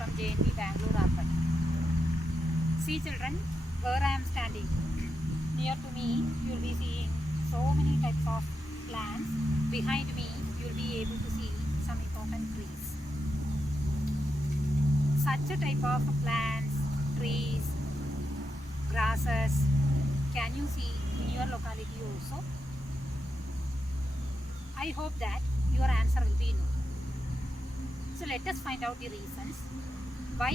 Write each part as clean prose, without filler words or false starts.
from JNP Bangalore Urban. See children, where I am standing, near to me you will be seeing so many types of plants. Behind me you will be able to see some important trees. Such a type of plants, trees, grasses can you see in your locality also? I hope that your answer will be no. So let us find out the reasons why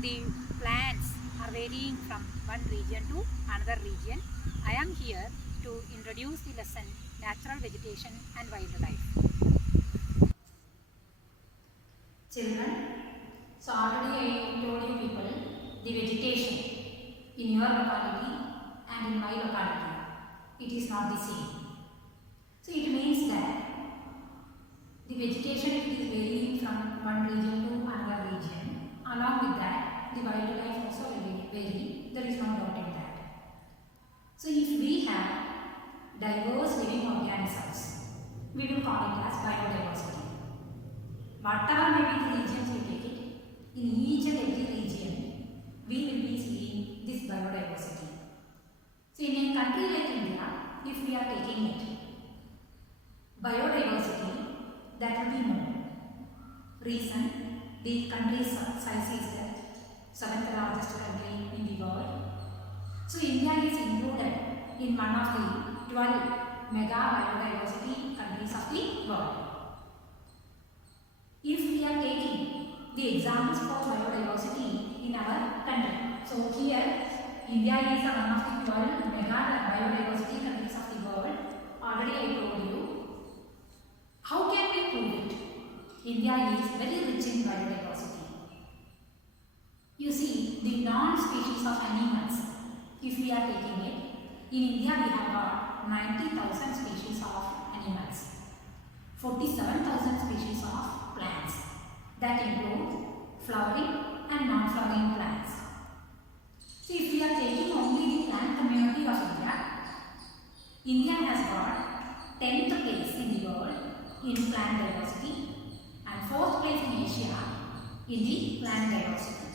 the plants are varying from one region to another region. I am here to introduce the lesson Natural Vegetation and Wildlife. Children, so already I told you people the vegetation in your locality and in my locality, it is not the same. So it means that the vegetation is varying from one region to another region. Along with that, the wildlife also will vary. There is no doubt in that. So if we have diverse living organisms, we will call it as biodiversity. Whatever may be the regions we take it, in each and every region, we will be seeing this biodiversity. So in a country like India, if we are taking it, biodiversity, that will be more. Reason, the country's size is the 7th largest country in the world. So India is included in one of the 12 mega biodiversity countries of the world. If we are taking the examples for biodiversity in our country, so here India is one of the 12 mega biodiversity countries of the world. Already I told you. How can we prove it? India is very rich in biodiversity. You see, the non-species of animals, if we are taking it, in India we have got 90,000 species of animals, 47,000 species of plants that include flowering and non-flowering plants. So if we are taking only the plant community of India, India has got 10th place in the world in plant diversity and 4th place in Asia in the plant diversity.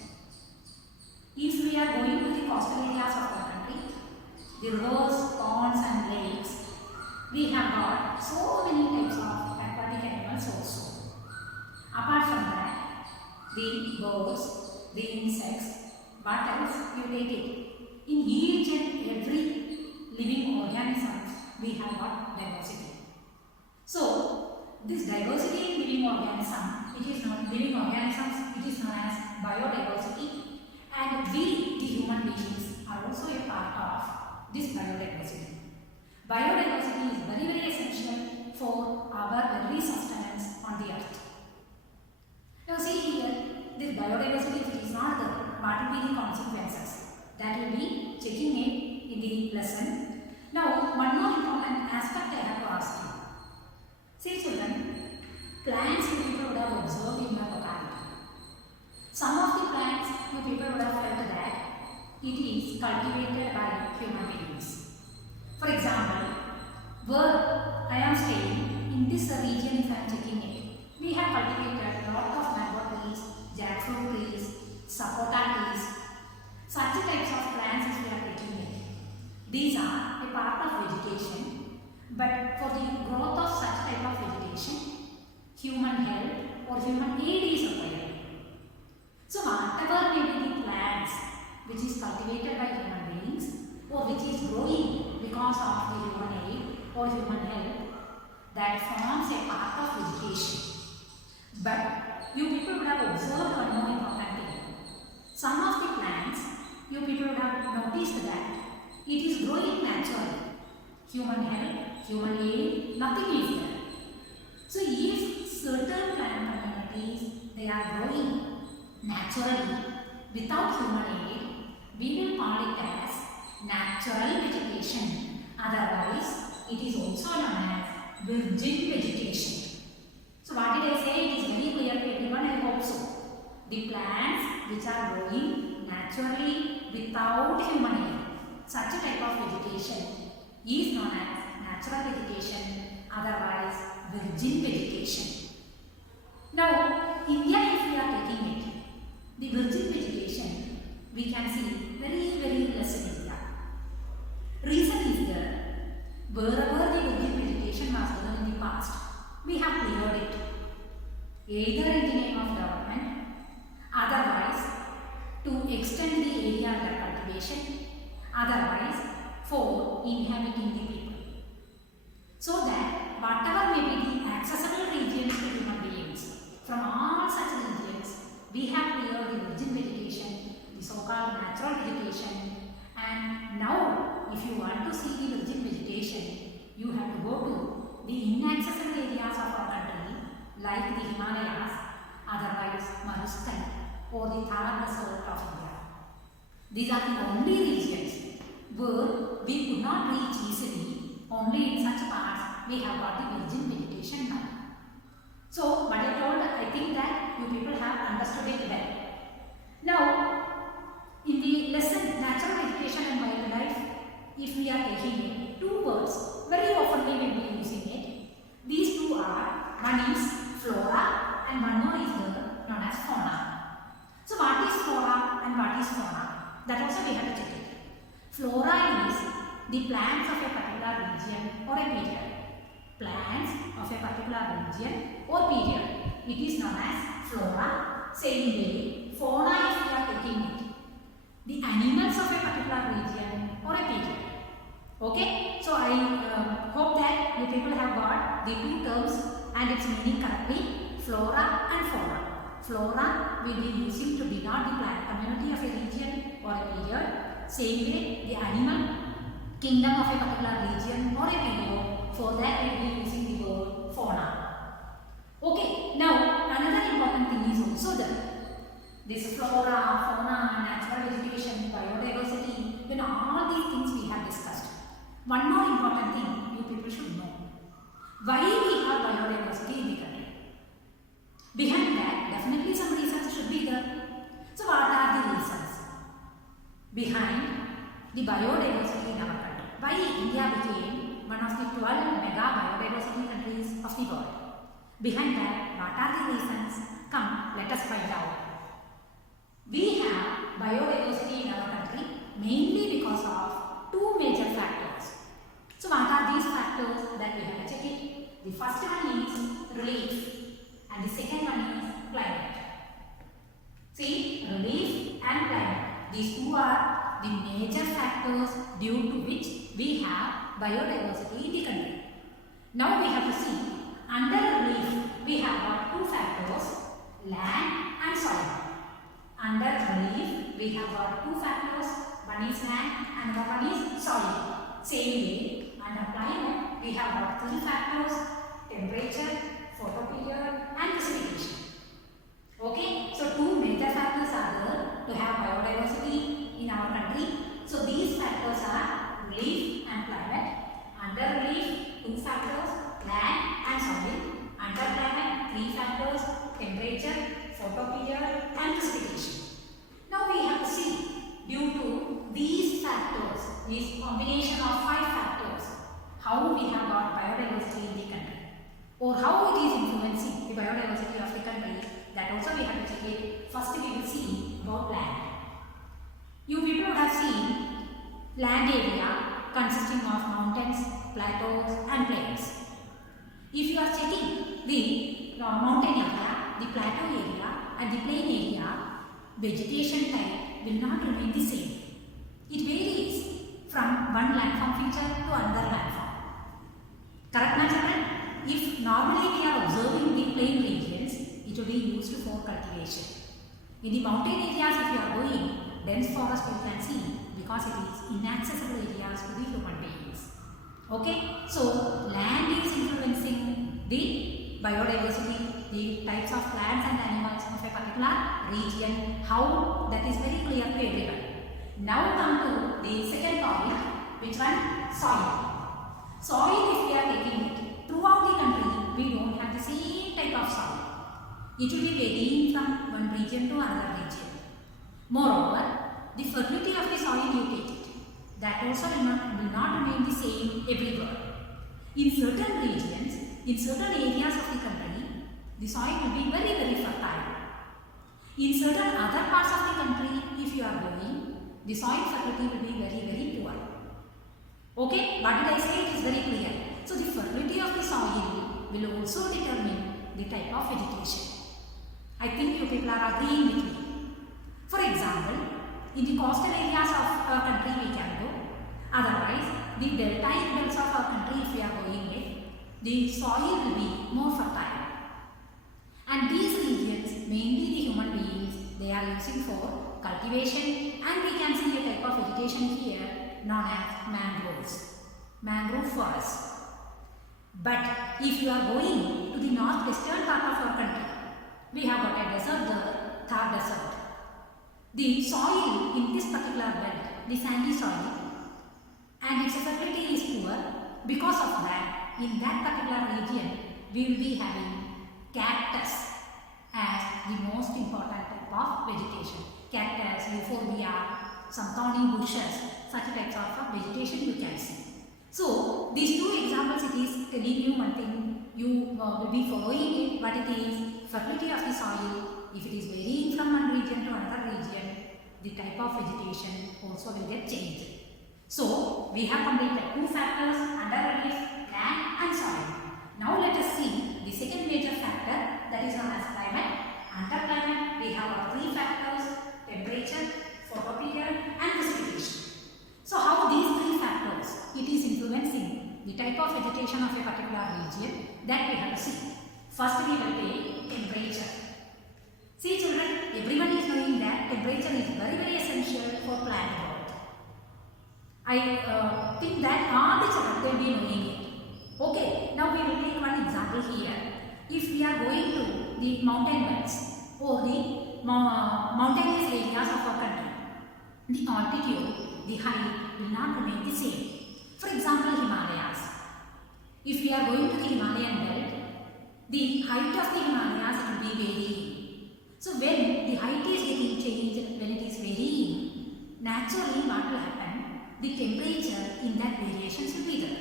If we are going to the coastal areas of our country, the rivers, ponds and lakes, we have got so many types of aquatic animals also. Apart from that, the birds, the insects, what else you take it? In each and every living organisms, we have got diversity. So, this diversity in living organisms, it is known as biodiversity, and we, the human beings, are also a part of this biodiversity. Biodiversity is very, very essential for our very sustenance on the earth. Now see here, this biodiversity, if it is not there, what will be the consequences? That will be checking it in the lesson. Now, one more important aspect I have to ask you. See children, plants you people would have observed in your locality. Some of the plants you people would have felt that it is cultivated by human beings. For example, where I am staying, in this region if I am checking it, we have cultivated a lot of mango trees, jackfruit trees, sapota trees, such types of plants if we are taking it. These are a part of vegetation. But for the growth of such type of vegetation, human help or human aid is required. So whatever may be the plants which is cultivated by human beings or which is growing because of the human aid or human help, that forms a part of vegetation. But you people would have observed one more important thing. Some of the plants, you people would have noticed that it is growing naturally. Human help, human aid, nothing is there. So if certain plant communities, they are growing naturally without human aid, we will call it as natural vegetation. Otherwise, it is also known as virgin vegetation. So what did I say? It is very clear to everyone, I hope so. The plants which are growing naturally without human aid, such a type of vegetation is known as natural vegetation, otherwise virgin vegetation. Now, India, if we are taking it, past, we have cleared it, either in the name of development, otherwise to extend the area under cultivation, otherwise for inhabiting the people. So that whatever may be the accessible regions to human beings, from all such regions, we have cleared the virgin vegetation, the so-called natural vegetation, and now if you want to see the virgin vegetation, you have to go to the inaccessible areas of our country like the Himalayas, otherwise Marustan or the Thar Desert of India. These are the only regions where we could not reach easily. Only in such parts we have got the virgin vegetation now. So what I told, I think that you people have understood it well. Now, in the lesson natural vegetation and wildlife, if we are taking two words, very often we will be using it. These two are, one is flora and one more is known as fauna. So what is flora and what is fauna? That also we have to check it. Flora is the plants of a particular region or a period. Plants of a particular region or period. It is known as flora. Same way, fauna if we are taking it, the animals of a particular region or a period. Okay, so I hope that you people have got the two terms and its meaning correctly, flora and fauna. Flora will be using to denote the plant community of a region or a period. Same way, the animal kingdom of a particular region or a period, for that we will be using the word fauna. Okay, now another important thing is also that this flora, fauna, natural vegetation, biodiversity, all these things we have discussed. One more important thing you people should know. Why we have biodiversity in the country? Behind that, definitely some reasons should be there. So what are the reasons behind the biodiversity in our country? Why India became one of the 12 mega biodiversity countries of the world? Behind that, what are the reasons? Come, let us find out. We have biodiversity in our country mainly because of two major factors. So what are these factors that we have to check it? The first one is relief and the second one is climate. See, relief and climate. These two are the major factors due to which we have biodiversity in the country. Now we have to see, under relief we have got two factors, land and soil. Under relief we have got two factors, one is land and another one is soil. Same way, under climate we have got three factors, temperature, photoperiod and precipitation. Okay, so two major factors are there to have biodiversity in our country. So these factors are relief and climate. Under relief, two factors, land and soil. Under climate, three factors, temperature, photoperiod and precipitation. Now we have to see, due to these factors, this combination of five factors, how we have got biodiversity in the country, or how it is influencing the biodiversity of the country. That also we have to check it. First we will see about land. You people have seen land area consisting of mountains, plateaus and plains. If you are checking the mountain area, the plateau area and the plain area, vegetation type will not remain the same. It varies from one landform feature to another landform. Correct, my children? If normally we are observing the plain regions, it will be used for cultivation. In the mountain areas, if you are going, dense forest you can see because it is inaccessible areas to the human beings. Okay, so land is influencing the biodiversity, the types of plants and animals of a particular region, how that is very clear to everyone. Now come to the second topic, which one? Soil. Soil, if we are taking it, throughout the country, we don't have the same type of soil. It will be varying from one region to another region. Moreover, the fertility of the soil you take it, that also will not remain the same everywhere. In certain regions, in certain areas of the country, the soil will be very, very fertile. In certain other parts of the country, if you are going, the soil fertility will be very, very poor. Okay, what did I say? It is very clear. So the fertility of the soil will also determine the type of vegetation. I think you people are agreeing with me. For example, in the coastal areas of our country we can go. Otherwise, the deltaic belts of our country if we are going with, the soil will be more fertile. And these regions, mainly the human beings, they are using for cultivation, and we can see a type of vegetation here known as mangroves, mangrove forests. But if you are going to the northwestern part of our country, we have got a desert there, Thar Desert. The soil in this particular belt, the sandy soil, and its fertility is poor. Because of that, in that particular region, we will be having cactus as the most important type of vegetation. Cactus, euphorbia, some thorny bushes, such types of vegetation you can see. So, these two examples, it is telling you one thing, you will be following it, what it is, fertility of the soil, if it is varying from one region to another region, the type of vegetation also will get changed. So, we have completed two factors, under relief, land and soil. Now, let us see the second major factor, that is known as climate. Under climate, we have our three factors, temperature, photoperiod and precipitation. So, how these three factors, it is influencing the type of vegetation of a particular region, that we have to see. First, we will take temperature. See children, everyone is knowing that temperature is very essential for plant growth. I think that all the children will be knowing it. Okay, now we will take one example here. If we are going to the mountain belts or the mountainous areas of our country, the altitude, the height will not remain the same. For example, Himalayas. If we are going to the Himalayan belt, the height of the Himalayas will be varying. So when the height is getting changed, when it is varying, naturally what will happen? The temperature in that variations will be there.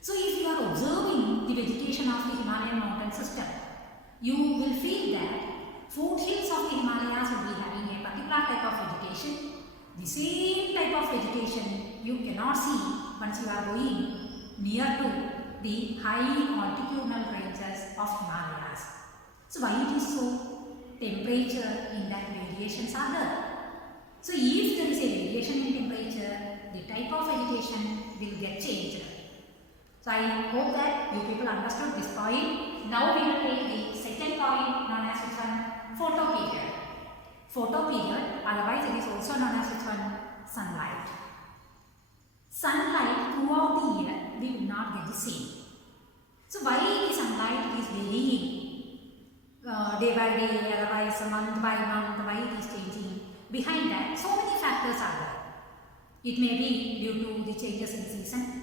So if you are observing the vegetation of the Himalayan mountain system, you will feel that foothills of the Himalayas will be having a particular type of vegetation. The same type of vegetation you cannot see once you are going near to the high altitudinal ranges of Himalayas. So why it is so? Temperature in that variations are there. So if there is a variation in temperature, the type of vegetation will get changed. So I hope that you people understood this point. Now we will take the second point known as which one? Photoperiod. Photoperiod, otherwise it is also known as which one? Sunlight. Sunlight throughout the year we will not get the same. So why the sunlight is varying day by day, otherwise month by month, why it is changing? Behind that, so many factors are there. It may be due to the changes in season.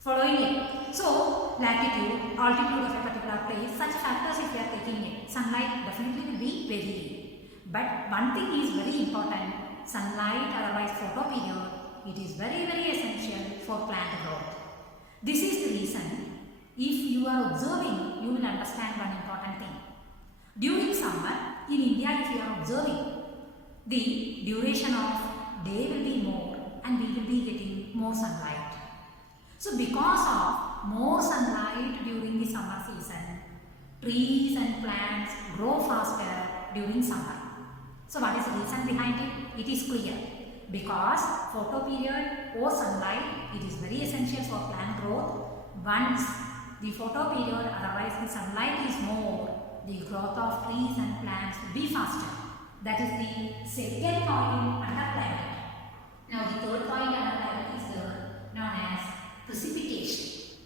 Following it. So, latitude, altitude of a particular place, such factors if we are taking it, sunlight definitely will be varying. But one thing is very important, sunlight, otherwise photoperiod, it is very essential for plant growth. This is the reason, if you are observing, you will understand one important thing. During summer, in India, if you are observing, the duration of day will be more and we will be getting more sunlight. So because of more sunlight during the summer season, trees and plants grow faster during summer. So what is the reason behind it? It is clear. Because photoperiod or sunlight, it is very essential for plant growth. Once the photoperiod, otherwise the sunlight is more, the growth of trees and plants will be faster. That is the second point under climate. Now the third point under climate is known as precipitation.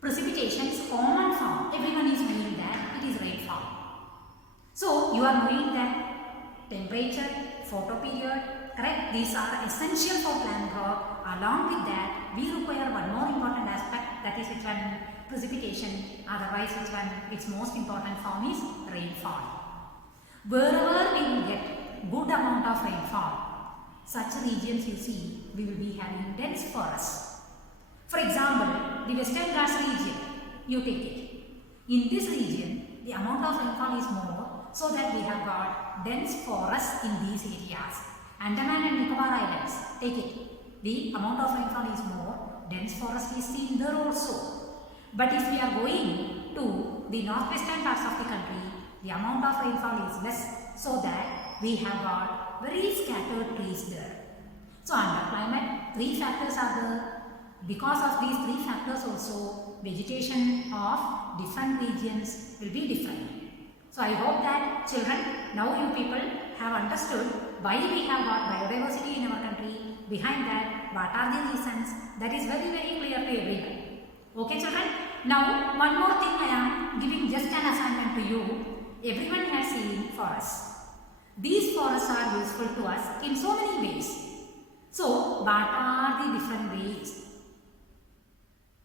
Precipitation is common form. Everyone is knowing that it is rainfall. So you are knowing that temperature, photoperiod, correct? These are essential for plant growth. Along with that, we require one more important aspect, that is which one? Precipitation. Otherwise, which one? Its most important form is rainfall. Wherever we will get good amount of rainfall, such regions you see, we will be having dense forests. For example, the Western Ghats region, you take it. In this region, the amount of rainfall is more, so that we have got dense forests in these areas. Andaman and Nicobar Islands, take it. The amount of rainfall is more, dense forest is seen there also. But if we are going to the northwestern parts of the country, the amount of rainfall is less, so that we have got very scattered trees there. So under climate, three factors are there. Because of these three factors also, vegetation of different regions will be different. So I hope that children, now you people have understood why we have got biodiversity in our country. Behind that, what are the reasons? That is very clear to everyone. Okay children? Now one more thing I am giving just an assignment to you. Everyone has seen forests. These forests are useful to us in so many ways. So what are the different ways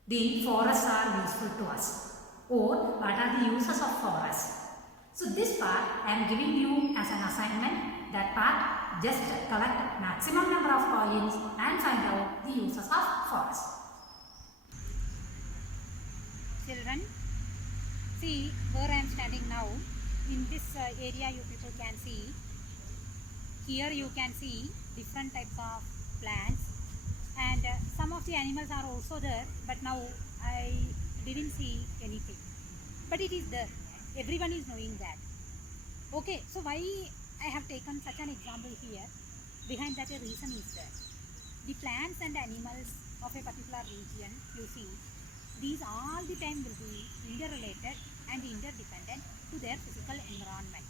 the forests are useful to us, or what are the uses of forests? So this part I am giving you as an assignment. That part, just collect maximum number of points and find out the uses of forests. Children, see where I am standing now. In this area you people can see. Here you can see different types of plants, and some of the animals are also there, but now I didn't see anything. But it is there. Everyone is knowing that. Okay, so why I have taken such an example here? Behind that a reason is there. The plants and animals of a particular region, you see, these all the time will be interrelated and interdependent to their physical environment.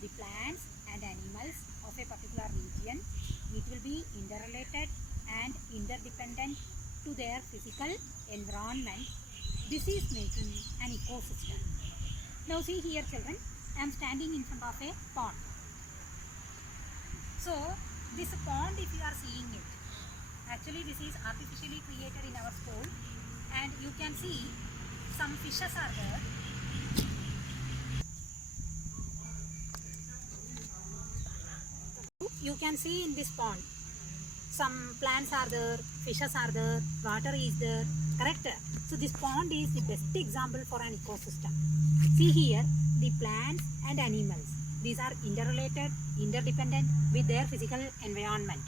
The plants and animals of a particular region, it will be interrelated and interdependent to their physical environment. This is making an ecosystem. Now see here children, I am standing in front of a pond. So this pond, if you are seeing it, actually this is artificially created in our school, and you can see some fishes are there. You can see in this pond some plants are there, fishes are there, water is there, correct? So this pond is the best example for an ecosystem. See here, the plants and animals, these are interrelated, interdependent with their physical environment.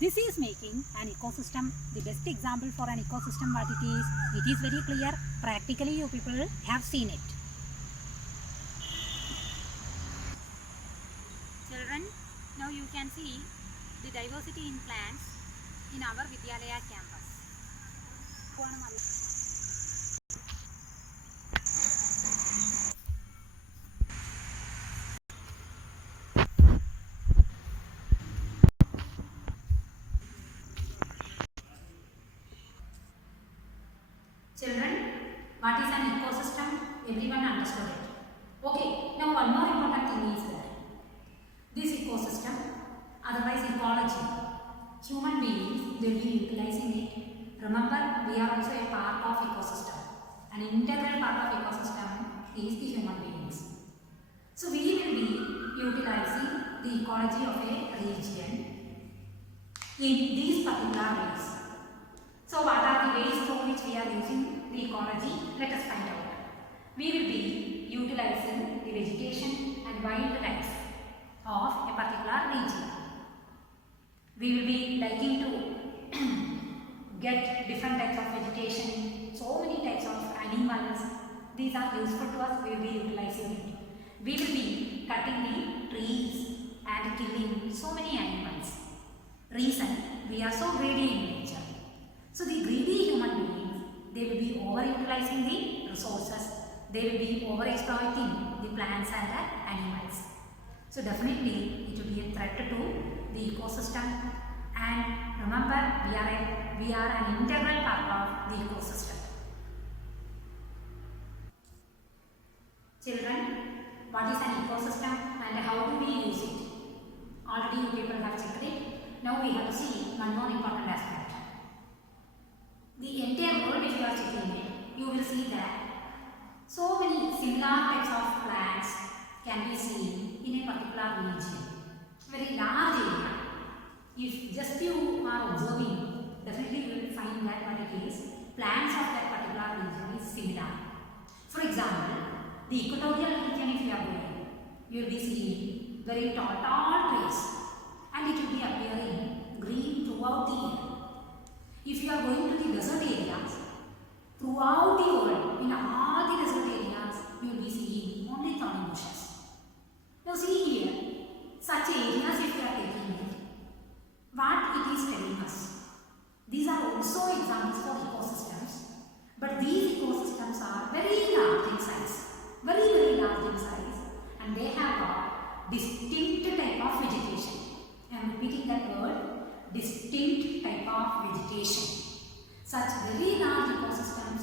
This is making an ecosystem the best example for an ecosystem. What it is very clear. Practically you people have seen it. Children, now you can see the diversity in plants in our Vidyalaya campus. Children, what is an ecosystem? Everyone understood it. Okay, now one more important thing is that this ecosystem, otherwise ecology, human beings will be utilizing it. Remember, we are also a part of ecosystem. An integral part of ecosystem is the human beings. So we will be utilizing the ecology of a region in these particular ways. So what are the ways through which we are using the ecology? Let us find out. We will be utilizing the vegetation and wildlife of a particular region. We will be liking to get different types of vegetation, so many types of animals. These are useful to us, we will be utilizing it. We will be cutting the trees and killing so many animals. Reason, we are so greedy in nature. So the greedy human beings, they will be over-utilizing the resources. They will be over-exploiting the plants and the animals. So definitely it will be a threat to the ecosystem. And remember, we are an integral part of the ecosystem. Children, what is an ecosystem and how do we use it? Already you people have checked it. Now we have to see one more important aspect. The entire world, if you are checking it, you will see that so many similar types of plants can be seen in a particular region. Very large area. If just you are observing, definitely you will find that what it is. Plants of that particular region is similar. For example, the equatorial region, if you are going, you will be seeing very tall trees, and it will be appearing green throughout the year. If you are going to the desert areas, throughout the world, in all the desert areas, you will be seeing only thorny bushes. Now see here, such areas if you are taking it, what it is telling us. These are also examples for ecosystems, but these ecosystems are very large in size, very large in size, and they have got distinct type of vegetation. I am repeating that word, distinct type of vegetation. Such very large ecosystems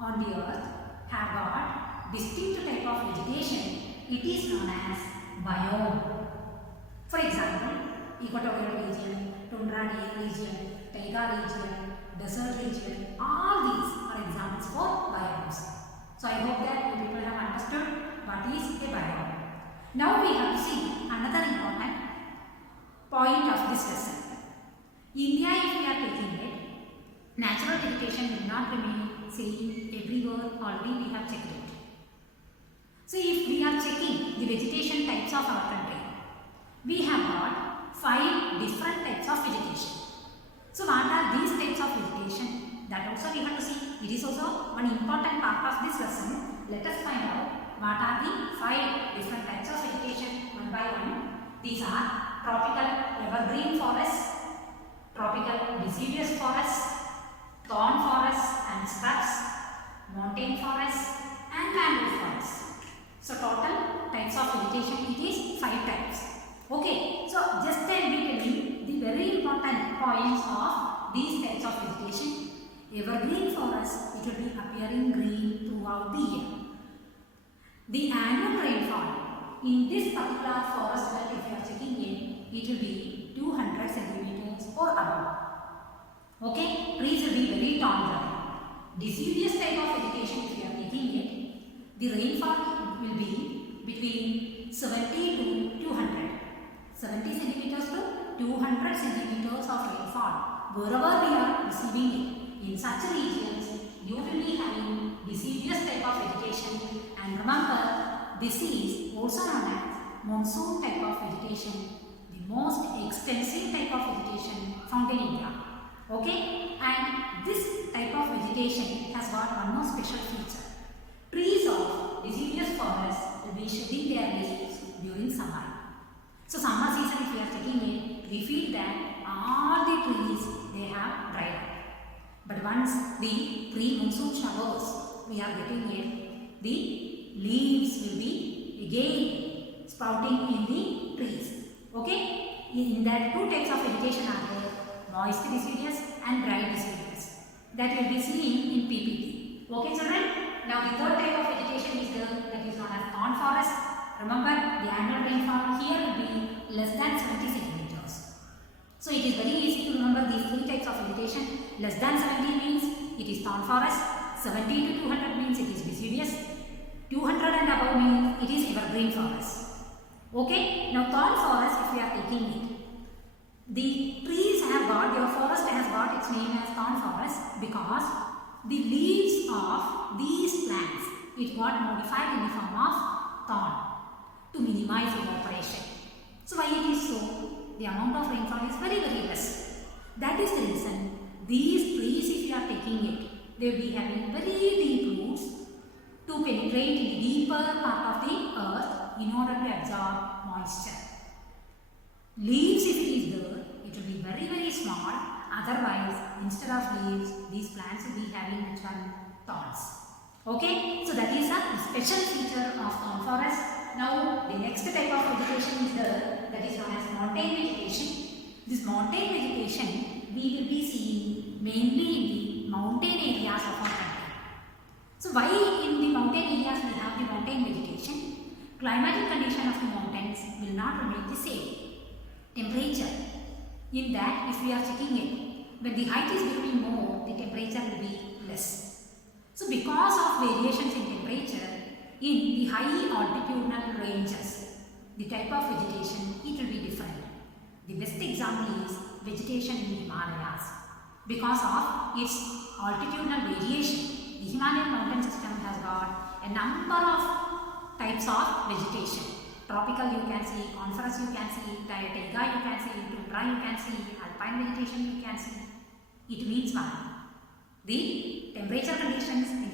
on the earth have got distinct type of vegetation. It is known as biome. For example, equatorial region, tundra region, taiga region, desert region, all these are examples for biomes. So I hope that you people have understood what is a biome. Now we have to see another important point of this lesson. India, if we are taking it, natural vegetation will not remain same everywhere, already we have checked it. So if we are checking the vegetation types of our country, we have got 5 different types of vegetation. So what are these types of vegetation? That also we have to see. It is also one important part of this lesson. Let us find out what are the 5 different types of vegetation one by one. These are tropical evergreen forests, tropical deciduous forests, thorn forests and scrubs, mountain forests and mangrove forests. So total types of vegetation it is 5 types. Okay, so just I will be telling the very important points of these types of vegetation. Evergreen forest, it will be appearing green throughout the year. The annual rainfall in this particular forest belt, if you are checking in, it will be 200 centimeters or above. Okay, trees will be very tall. Deciduous type of vegetation, if you are taking it, the rainfall will be between 70 to 200. 70 centimeters to 200 centimeters of rainfall. Wherever we are receiving it, in such regions, you will be having deciduous type of vegetation. And remember, this is also known as monsoon type of vegetation, the most extensive type of vegetation found in India. Okay, and this type of vegetation has got one more special feature. Trees of deciduous forest will be shedding their leaves during summer. So summer season, if we are taking it, we feel that all the trees they have dried up. But once the pre-monsoon showers we are getting it, the leaves will be again sprouting in the trees. Okay, in that 2 types of vegetation are there, moist deciduous and dry deciduous. That will be seen in PPT. Okay children, now the 3rd type of vegetation is there, that is known as thorn forest. Remember, the annual rainfall here will be less than 70 centimeters. So it is very easy to remember these 3 types of vegetation. Less than 70 means it is thorn forest, 70 to 200 means it is deciduous, 200 and above means it is evergreen forest. Okay, now thorn forest, if we are taking it, the trees have got, your forest has got its name as thorn forest because the leaves of these plants, it got modified in the form of thorn to minimize evaporation. So why it is so? The amount of rainfall is very less. That is the reason these trees, if you are taking it, they will be having very deep roots to penetrate in the deeper part of the earth in order to absorb moisture. Leaves, if it is there, it will be very small. Otherwise, instead of leaves, these plants will be having which one? Thorns. Okay, so that is a special feature of thorn forest. Now, the next type of vegetation is there, that is known as mountain vegetation. This mountain vegetation we will be seeing mainly in the mountain areas of our country. So, why in the mountain areas we have the mountain vegetation? Climatic condition of the mountains will not remain the same. Temperature, in that if we are checking it, when the height is becoming more, the temperature will be less. So because of variations in temperature, in the high altitudinal ranges, the type of vegetation, it will be different. The best example is vegetation in the Himalayas. Because of its altitudinal variation, the Himalayan mountain system has got a number of types of vegetation. Tropical you can see, coniferous you can see, taiga you can see, tundra you can see, alpine vegetation you can see. It means what? The temperature conditions,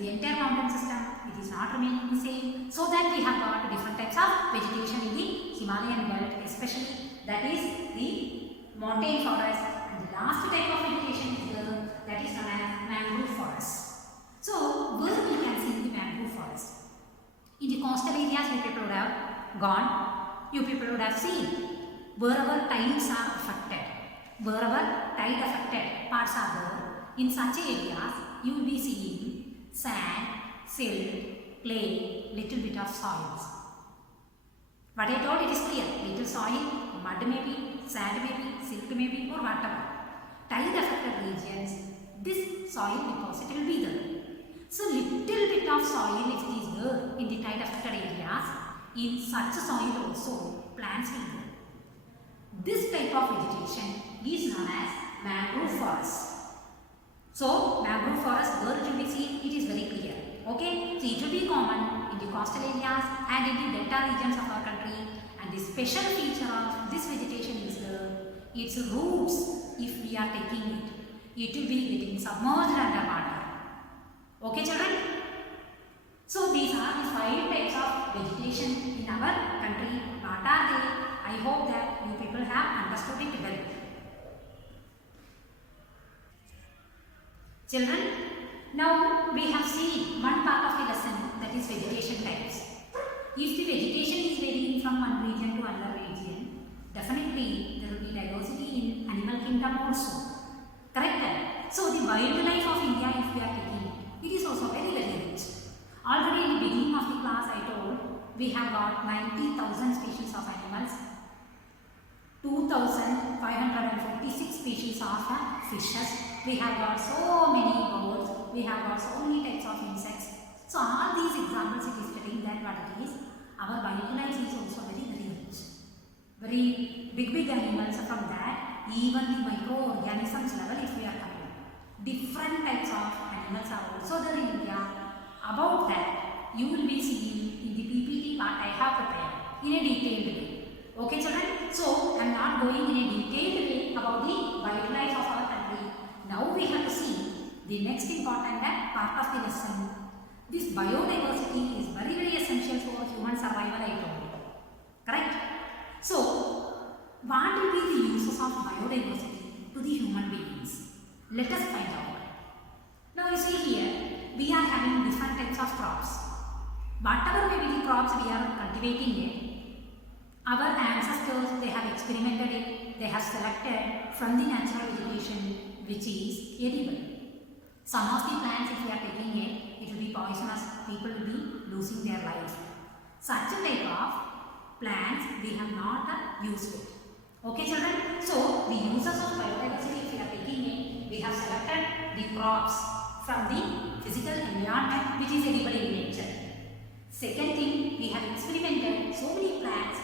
not remaining the same. So that we have got different types of vegetation in the Himalayan belt, especially that is the montane forest. And the last type of vegetation is that is known as mangrove forest. So where we can see the mangrove forest? In the coastal areas, you people would have gone. You people would have seen wherever tides are affected, wherever tide affected parts are there. In such areas, you will be seeing sand, silt, clay, little bit of soils. What I told, it is clear. Little soil, mud maybe, sand maybe, silt maybe, or whatever. Tide affected regions, this soil deposit will be there. So little bit of soil, if it is there in the tide affected areas, in such soil also plants will grow. This type of vegetation is known as mangrove forest. So mangrove forest, where it will be seen, it is very clear. Okay, so it will be common in the coastal areas and in the delta regions of our country. And the special feature of this vegetation is its roots. If we are taking it, it will be getting submerged underwater. Okay, children? So these are the 5 types of vegetation in our country. What are they? I hope that you people have understood it well. Children, now we have seen one part of the lesson, that is vegetation types. If the vegetation is varying from one region to another region, definitely there will be diversity in animal kingdom also. Correct? So the wildlife of India, if we are taking, it is also very rich. Already in the beginning of the class I told we have got 90,000 species of animals, 2,546 species of fishes, we have got so many birds, we have got so many types of insects. So all these examples it is telling that what it is, our wildlife is also very rich. Very big animals. From that, even the microorganisms level if we are coming, different types of animals are also there in India. About that, you will be seeing in the PPT part I have prepared in a detailed way. Okay, children? So, I am not going in a detailed way about the wildlife of our country. Now we have to see the next important part of the lesson. This biodiversity is very essential for human survival, I told you. Correct? So, what will be the uses of biodiversity to the human beings? Let us find out. Now you see here, we are having different types of crops. Whatever may be the crops we are cultivating it, our ancestors, they have experimented it, they have selected from the natural vegetation which is edible. Some of the plants, if we are taking it will be poisonous, people will be losing their life. Such a type of plants we have not used it. Okay, children? So, the uses of biodiversity, if we are taking it, we have selected the crops from the physical environment which is edible in nature. Second thing, we have experimented so many plants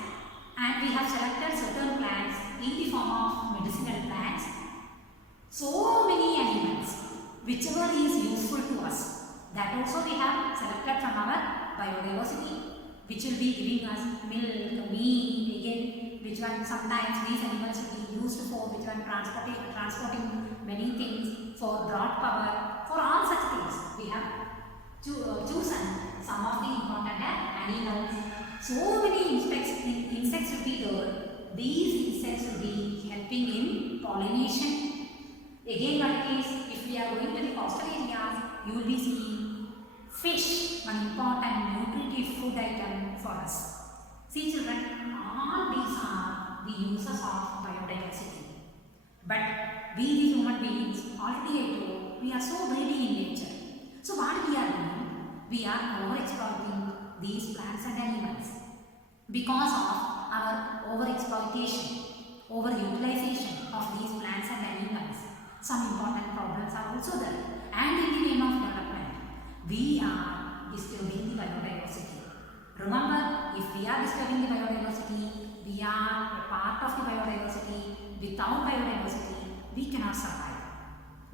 and we have selected certain plants in the form of medicinal plants. So many animals, whichever is useful to us, that also we have selected from our biodiversity, which will be giving us milk, meat, again, which one sometimes these animals will be used for, which one transporting many things, for drought power, for all such things. We have chosen some of the important animals. So many insects will be there. These insects will be helping in pollination. Again, what it is, if we are going to the coastal areas, you will be seeing fish, one important nutritive food item for us. See children, all these are the uses of biodiversity. But we the human beings, already I told, we are so greedy in nature. So what we are doing? We are overexploiting these plants and animals because of our overexploitation, overutilization of these plants and animals. Some important problems are also there. And in the name of development, we are disturbing the biodiversity. Remember, if we are disturbing the biodiversity, we are a part of the biodiversity. Without biodiversity, we cannot survive.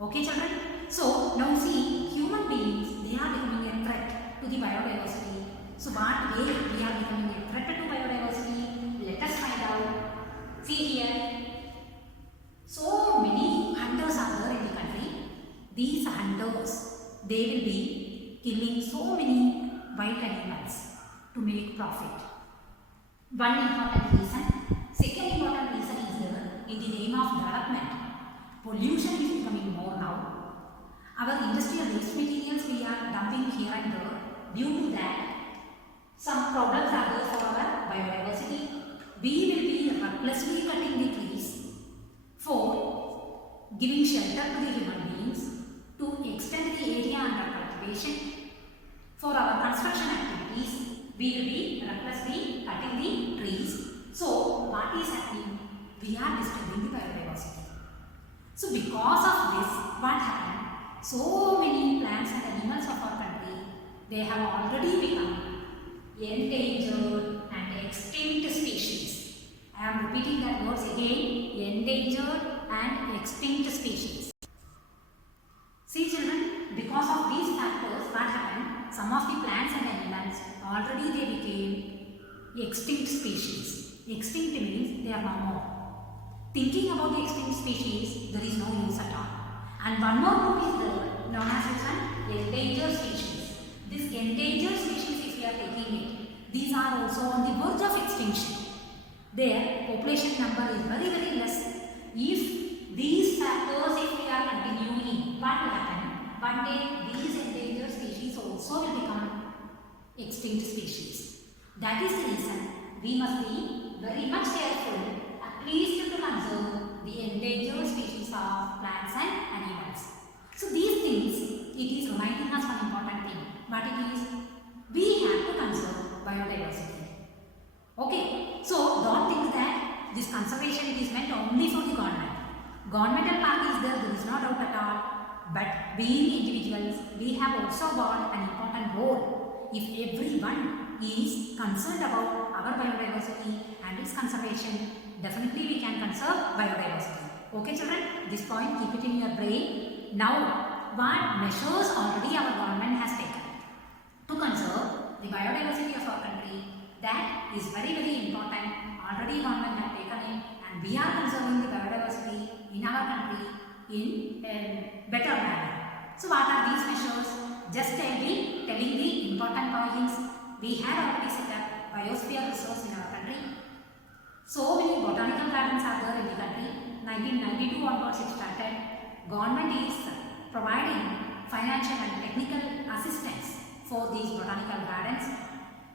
Okay, children? So, now see, human beings, they are becoming a threat to the biodiversity. So, what way we are becoming a threat to biodiversity? Let us find out. See here, so many hunters are there in the country. These hunters, they will be killing so many wild animals to make profit. One important reason. Second important reason is in the name of development. Pollution is becoming more now. Our industrial waste materials we are dumping here and there. Due to that, some problems are there for our biodiversity. We will be recklessly cutting the trees for giving shelter to the human beings, to extend the area under cultivation. For our construction activities, we will be recklessly cutting the trees. So, what is happening? We are disturbing the biodiversity. So, because of this, what happened? So many plants and animals of our country, they have already become endangered and extinct species. I am repeating that words again, endangered and extinct species. See children, because of these factors, what happened? Some of the plants and animals, already they became extinct species. Extinct means they are no more. Thinking about the extinct species, there is no use at all. And one more group is there, known as this one, endangered species. This endangered species, if we are taking it, these are also on the verge of extinction. Their population number is very, very less. If these factors, if we are continuing, what will happen? One day, these endangered species also will become extinct species. That is the reason we must be very much careful, at least to conserve the endangered species of plants and animals. So these things, it is reminding us one important thing. What it is? We have to conserve biodiversity. Okay, so don't think that this conservation it is meant only for the government. Governmental part is there is no doubt at all. But being individuals, we have also got an important role. If everyone is concerned about our biodiversity and its conservation, definitely we can conserve biodiversity. Okay children, this point keep it in your brain. Now, what measures already our government has taken to conserve the biodiversity of our country, that is very, very important. Already government have taken it and we are conserving the biodiversity in our country in a better manner. So what are these measures? Just telling the important points. We have already set up biosphere resource in our country. So many botanical gardens are there in the country. 1992 onwards it started. Government is providing financial and technical assistance for these botanical gardens.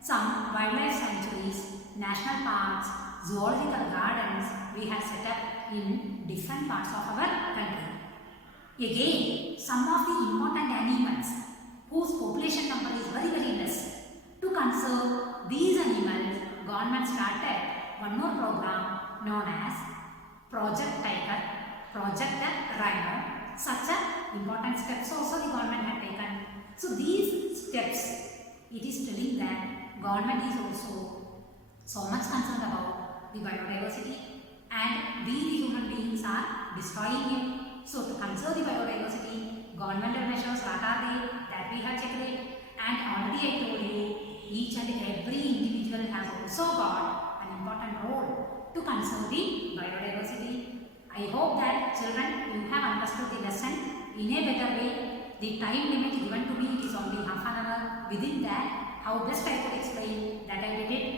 Some wildlife sanctuaries, national parks, zoological gardens we have set up in different parts of our country. Again, some of the important animals whose population number is very, very less. To conserve these animals, government started one more program known as Project Tiger, Project Rhino. Such important steps also the government had taken. So these steps, it is telling that government is also so much concerned about the biodiversity and we the human beings are destroying it. So to conserve the biodiversity, governmental measures what are they that we have checked it, and already I told you each and every individual has also got an important role to conserve the biodiversity. I hope that children you have understood the lesson in a better way. The time limit given to me is only half an hour. Within that, how best I could explain that I did it.